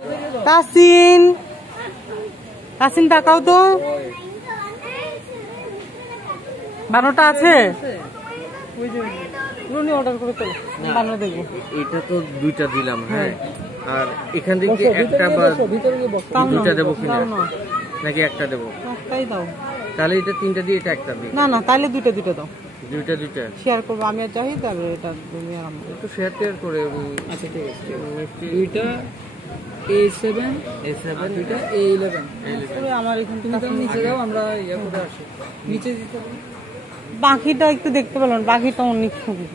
তাসিন তাসিন তাকাও তো, 12টা আছে। অর্ডার করে তো 12 দেখবো। এটা তো 2টা দিলাম। হ্যাঁ, আর এখান থেকে একটা বা 2টা দেবো কিনা, নাকি একটা দেবো? একটাই দাও তাহলে এটা 3টা দিয়ে এটা একটা দিই। না না, তাহলে 2টা দাও। 2টা শেয়ার করবো আমি আর জাহিদ, আর এটা তুমি আর আমি একটু শেয়ার করে। আচ্ছা ঠিক আছে, 2টা A7 2টা A11 করে আমার এখান তুমি থেকে তাহলে নিচে যাও, আমরা ইয়ে করে আসি নিচে দিতে হবে। বাকিটা একটু দেখতে পেলাম, বাকিটা অনেক ছবি।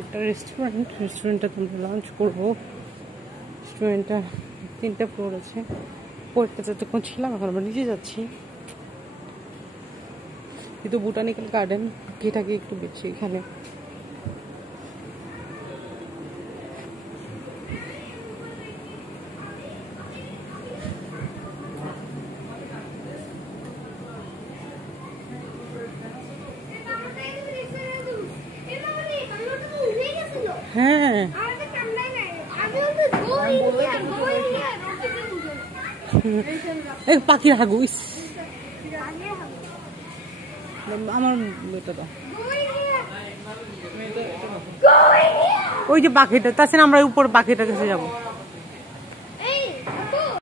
একটা রেস্টুরেন্টে তোমরা লাঞ্চ করবো। রেস্টুরেন্টটা 3টা ফ্লোর আছে। পড়তে যতক্ষণ ছিলাম, এখন আমরা নিচে যাচ্ছি। কিন্তু বোটানিক্যাল গার্ডেন এটাকে একটু বেশি এখানে। হ্যাঁ, পাখির হাগু আমার এটা দাও। ওই যে পাখিটা, তাছাড়া আমরা উপর পাখিটার কাছে যাবো।